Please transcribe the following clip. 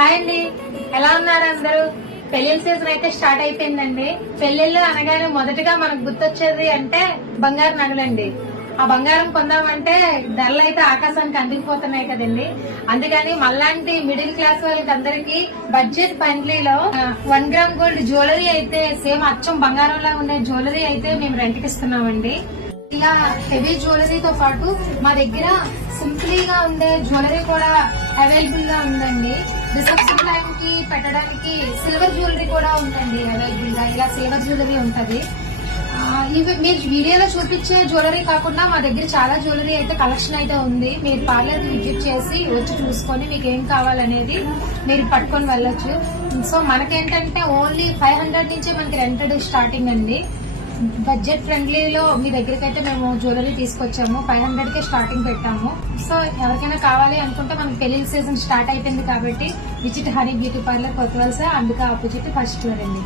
Hi అండి, ఎలా ఉన్నారు అందరూ? పెళ్లిళ్ళ సీజన్ అయితే స్టార్ట్ అయిపోయిందండి. పెళ్లిళ్ళు అనగానే మొదటగా మనకు గుర్తొచ్చేది అంటే బంగారు నగలండి. ఆ బంగారం కొందామంటే ధరలు అయితే ఆకాశానికి అందిపోతున్నాయి కదండి. అందుకని మళ్ళాంటి మిడిల్ క్లాస్ వాళ్ళకి అందరికి బడ్జెట్ ఫ్రెండ్లీలో 1 గ్రామ్ గోల్డ్ జ్యువెలరీ అయితే సేమ్ అచ్చం బంగారంలా ఉండే జ్యువెలరీ అయితే మేము రెంట్కి ఇస్తున్నామండి. ఇలా హెవీ జ్యువెలరీతో పాటు మా దగ్గర సింపుల్గా ఉండే జ్యువెలరీ కూడా అవైలబుల్ గా ఉందండి. రిసెప్షన్ టైం కి పెట్టడానికి సిల్వర్ జ్యువెలరీ కూడా ఉందండి అవైలబుల్ గా. ఇలా సిల్వర్ జ్యువెలరీ ఉంటది. ఇవి మీరు వీడియోలో చూపించే జ్యువెలరీ కాకుండా మా దగ్గర చాలా జ్యువెలరీ అయితే కలెక్షన్ అయితే ఉంది. మీరు పార్లర్ విజిట్ చేసి వచ్చి చూసుకొని మీకు ఏం కావాలనేది మీరు పట్టుకొని వెళ్ళొచ్చు. సో మనకేంటంటే ఓన్లీ 500 నుంచే మనకి రెంటెడ్ స్టార్టింగ్ అండి. బడ్జెట్ ఫ్రెండ్లీలో మీ దగ్గరికి అయితే మేము జ్యువెలరీ తీసుకొచ్చాము. 500 కే స్టార్టింగ్ పెట్టాము. సో ఎవరికైనా కావాలి అనుకుంటే మనకి పెళ్లి సీజన్ స్టార్ట్ అయిపోయింది కాబట్టి visit honey beauty parlour Kothavalasa, అందుకే ఆపోజిట్ ఫస్ట్ ఫ్లోర్ అండి.